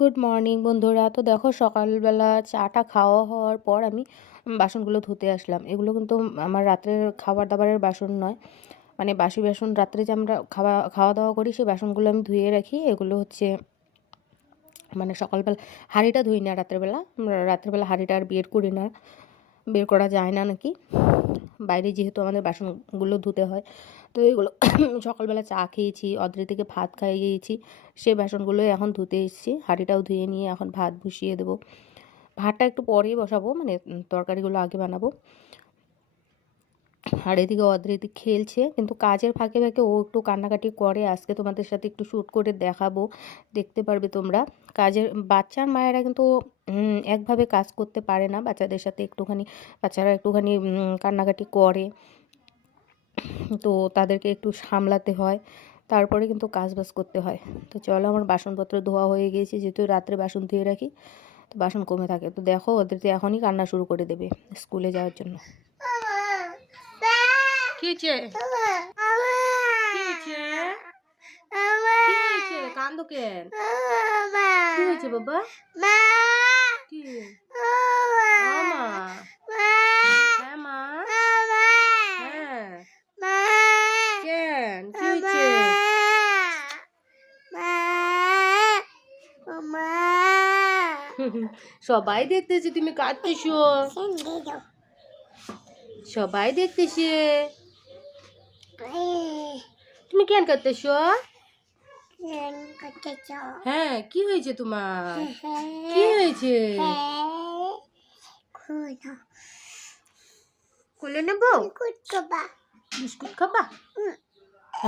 Good morning বন্ধুরা। তো দেখো, সকালবেলা চাটা খাওয়া হওয়ার পর আমি বাসনগুলো ধুতে আসলাম। এগুলো কিন্তু আমার রাত্রের খাবার দাবারের বাসন নয়। মানে বাসি বাসন, রাত্রে যে আমরা খাওয়া খাওয়া দাওয়া করি, সেই বাসনগুলো আমি ধুয়ে রাখি। এগুলো হচ্ছে মানে সকালবেলা হাঁড়িটা ধুই না রাত্রেবেলা। রাত্রেবেলা হাঁড়িটা আর বের করি না। বের করা যায় না নাকি? বাইরে যেহেতু আমাদের বাসনগুলো ধুতে হয়, তো এগুলো সকালবেলা চা খেয়েছি, অদ্রে থেকে ভাত খাইয়েছি সেই বাসনগুলোই এখন ধুতে এসেছি, হাঁড়িটাও ধুয়ে নিয়ে এখন ভাত বসিয়ে দেবো। ভাতটা একটু পরেই বসাবো মানে তরকারিগুলো আগে বানাবো। আর এদিকে অদ্রিতি খেলছে। কিন্তু কাজের ফাঁকে ফাঁকে ও একটু কান্নাকাটি করে। আজকে তোমাদের সাথে একটু শ্যুট করে দেখাবো। দেখতে পারবে তোমরা। কাজের বাচ্চার মায়েরা কিন্তু একভাবে কাজ করতে পারে না। বাচ্চাদের সাথে একটুখানি, বাচ্চারা একটুখানি কান্নাকাটি করে। তো তাদেরকে একটু সামলাতে হয়। তারপরে কিন্তু কাজ বাজ করতে হয়। তো চলো, আমার বাসনপত্র ধোয়া হয়ে গিয়েছে। যেহেতু রাত্রে বাসন ধুয়ে রাখি, তো বাসন কমে থাকে। তো দেখো ওদের এখনই কান্না শুরু করে দেবে স্কুলে যাওয়ার জন্য। কি হয়েছে? কি হয়েছে? কি হয়েছে? কান্দো কেন? কি হয়েছে বাবা? কি? মা হ্যাঁ মা। হ্যাঁ। কেন? কি হয়েছে? সবাই দেখতেছে তুমি কাঁদতেছো। সবাই দেখতেছে। তুমি কেন কাঁদতেছো হ্যাঁ কি হয়েছে তোমার? কি হয়েছে? খুলে নেব? বিস্কুট খাবা?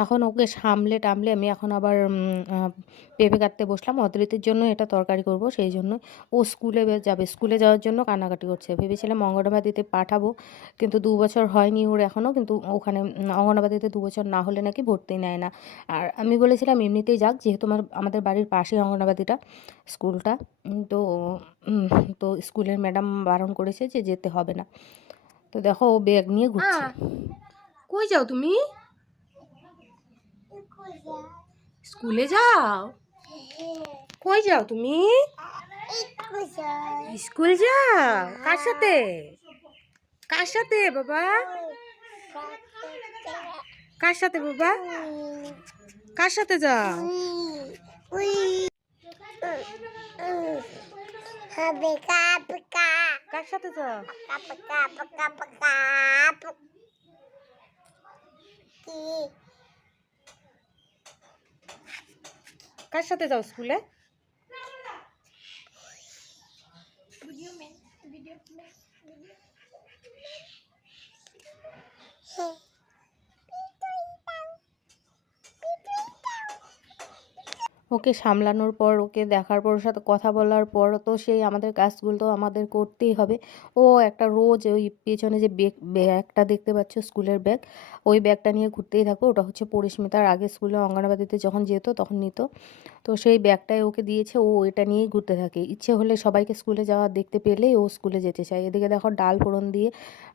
এখন ওকে সামলে টামলে আমি এখন আবার পেঁপে কাটতে বসলাম। অদ্রিতের জন্য এটা তরকারি করব, সেই জন্য ও স্কুলে যাবে। স্কুলে যাওয়ার জন্য কান্নাকাটি করছে। ভেবেছিলাম অঙ্গনবাদিতে পাঠাবো, কিন্তু দু বছর হয়নি ওর এখনও কিন্তু ওখানে অঙ্গনবাদিতে দু বছর না হলে নাকি ভর্তি নেয় না। আর আমি বলেছিলাম এমনিতেই যাক, যেহেতু আমার, আমাদের বাড়ির পাশেই অঙ্গনবাদিটা স্কুলটা তো তো স্কুলের ম্যাডাম বারণ করেছে যে যেতে হবে না। তো দেখো ও ব্যাগ নিয়ে ঘুরছে। কই যাও তুমি? স্কুলে যাও? কই যাও তুমি? স্কুল যাও? কার সাথে? কার সাথে বাবা? কার সাথে বাবা? কার সাথে যাও? কার সাথে যাও? কার সাথে যাও স্কুলে? ওকে সামলানোর পর, ওকে দেখার পর সাথে কথা বলার পর তো সেই আমাদের কাজগুলো তো আমাদের করতেই হবে। ও একটা রোজ ওই পেছনে যে ব্যাগ ব্যাগটা দেখতে পাচ্ছ, স্কুলের ব্যাগ, ওই ব্যাগটা নিয়ে ঘুরতেই থাকো ওটা হচ্ছে পরিস্মিতার আগে স্কুলে অঙ্গনবাড়িতে যখন যেত তখন নিত। তো সেই ব্যাগটাই ওকে দিয়েছে, ও এটা নিয়েই ঘুরতে থাকে। ইচ্ছে হলে সবাইকে স্কুলে যাওয়া দেখতে পেলেই ও স্কুলে যেতে চায়। এদিকে দেখো ডাল ফোড়ন দিয়ে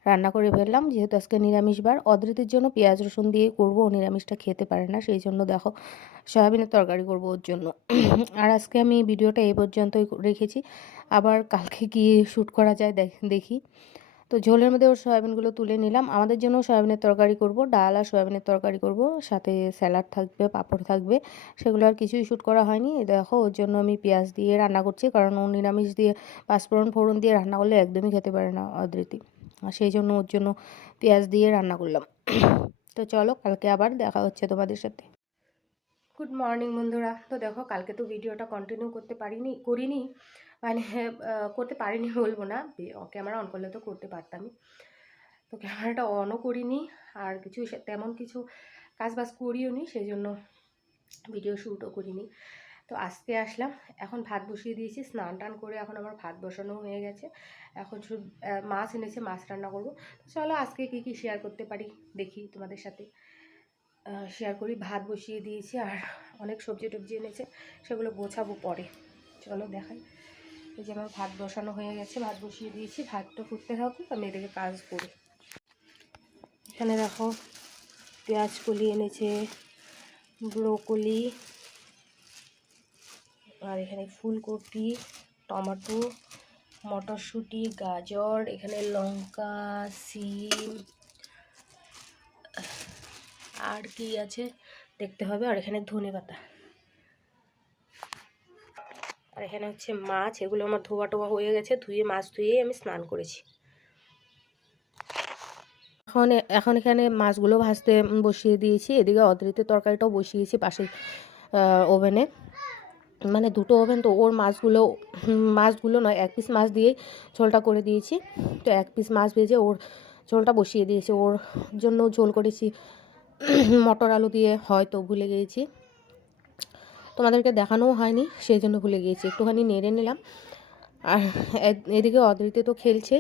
রান্না করে ফেললাম, যেহেতু আজকে নিরামিষ বার। অদৃতির জন্য পেঁয়াজ রসুন দিয়ে করব, ও নিরামিষটা খেতে পারে না, সেই জন্য দেখো সয়াবিনের তরকারি করব ওর জন্য। আর আজকে আমি ভিডিওটা এই পর্যন্তই রেখেছি। আবার কালকে গিয়ে শ্যুট করা যায় দেখি। তো ঝোলের মধ্যে ওর সয়াবিনগুলো তুলে নিলাম। আমাদের জন্য সয়াবিনের তরকারি করব, ডাল আর সয়াবিনের তরকারি করব, সাথে স্যালাড থাকবে, পাঁপড় থাকবে। সেগুলো আর কিছুই শ্যুট করা হয়নি। দেখো, ওর জন্য আমি পেঁয়াজ দিয়ে রান্না করছি, কারণ ও নিরামিষ দিয়ে পাঁচফোড়ন ফোড়ন দিয়ে রান্না করলে একদমই খেতে পারে না অদৃতি আর সেই জন্য ওর জন্য পেঁয়াজ দিয়ে রান্না করলাম। তো চলো, কালকে আবার দেখা হচ্ছে তোমাদের সাথে। গুড মর্নিং বন্ধুরা। তো দেখো, কালকে তো ভিডিওটা কন্টিনিউ করতে পারিনি, করিনি। মানে করতে পারিনি বলব না। ক্যামেরা অন করলে তো করতে পারতামই। তো ক্যামেরাটা অনও করিনি, আর কিছু তেমন কিছু কাজ বাজ করিও নি সেই জন্য ভিডিও শ্যুটও করিনি। তো আজকে আসলাম, এখন ভাত বসিয়ে দিয়েছি, স্নান টান করে এখন আমার ভাত বসানো হয়ে গেছে। এখন শুধু মাছ এনেছে, মাছ রান্না করব। চলো আজকে কী কী শেয়ার করতে পারি, দেখি তোমাদের সাথে। শেয়ার করি, ভাত বসিয়ে দিয়েছি আর অনেক সবজি টবজি এনেছে, সেগুলো গোছাবো পরে। চলো দেখাই। এই যে আমার ভাত বসানো হয়ে গেছে, ভাত বসিয়ে দিয়েছি, ভাতটা ফুটতে থাকুক, আমি এদিকে কাজ করি। এখানে দেখো, পেঁয়াজ কলি এনেছে, ব্রোকলি, আর এখানে ফুলকপি, টমেটো, মটরশুঁটি, গাজর, এখানে লঙ্কা, সিম আর কি আছে দেখতে হবে। আর এখানে ধনে পাতা। আর এখানে হচ্ছে মাছ, এগুলো আমার ধোয়া টোয়া হয়ে গেছে, ধুয়ে, মাছ ধুয়ে আমি স্নান করেছি। এখন এখন এখানে মাছগুলো ভাজতে বসিয়ে দিয়েছি। এদিকে অদ্রিতের তরকারিটাও বসিয়েছি পাশে ওভেনে। মানে দুটো ওভেন তো, ওর মাছগুলো মাছগুলো নয়, এক পিস মাছ দিয়েই ঝোলটা করে দিয়েছি। তো এক পিস মাছ ভেজে ওর ঝোলটা বসিয়ে দিয়েছি। ওর জন্য ঝোল করেছি মটর আলু দিয়ে হয়তো ভুলে গিয়েছি। তোমাদেরকে দেখানোও হয়নি, সেই জন্য ভুলে গিয়েছি। একটুখানি নেড়ে নিলাম। আর এদিকে অদৃতে তো খেলছে।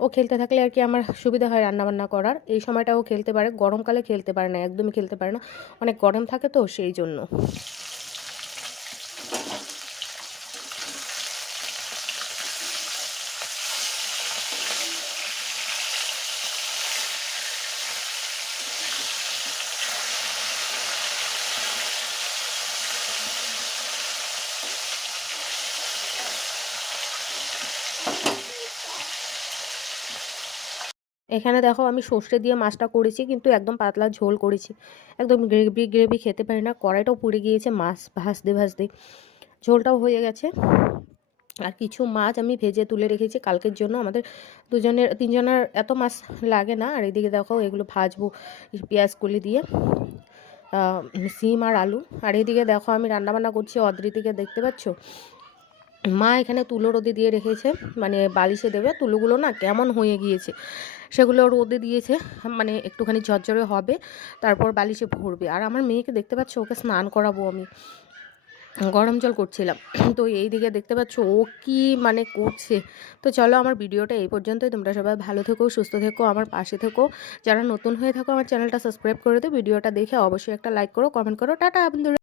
ও খেলতে থাকলে আর কি আমার সুবিধা হয় রান্নাবান্না করার। এই সময়টা ও খেলতে পারে, গরমকালে খেলতে পারে না, একদমই খেলতে পারে না। অনেক গরম থাকে তো সেই জন্য। এখানে দেখো আমি সর্ষে দিয়ে মাছটা করেছি, কিন্তু একদম পাতলা ঝোল করেছি। একদম গ্রেভি গ্রেভি খেতে পারি না, কড়াইটাও পুড়ে গিয়েছে, মাছ ভাজতে ভাজতে। ঝোলটাও হয়ে গেছে। আর কিছু মাছ আমি ভেজে তুলে রেখেছি, কালকের জন্য আমাদের দুজনের, তিনজনের এত মাছ লাগে না। আর এদিকে দেখো এগুলো ভাজবো পেঁয়াজ কলি দিয়ে সিম আর আলু। আর এদিকে দেখো আমি রান্নাবান্না করছি অদ্রিতিকে, দেখতে পাচ্ছ? মা এখানে তুলো রোদে দিয়ে রেখেছে মানে বালিশে দেবে। তুলোগুলো না কেমন হয়ে গিয়েছে, সেগুলো রোদে দিয়েছে মানে একটুখানি ঝরঝরে হবে, তারপর বালিশে ভরবে। আর আমার মেয়েকে দেখতে পাচ্ছ, ওকে স্নান করাবো আমি। গরম জল করছিলাম। তো এই দিকে দেখতে পাচ্ছ, ও কি মানে করছে। তো চলো আমার ভিডিওটা এই পর্যন্তই। তোমরা সবাই ভালো থেকো, সুস্থ থেকো, আমার পাশে থেকো। যারা নতুন হয়ে থাকো, আমার চ্যানেলটা সাবস্ক্রাইব করে দিও। ভিডিওটা দেখে অবশ্যই একটা লাইক করো, কমেন্ট করো। টাটা, বন্ধুরা।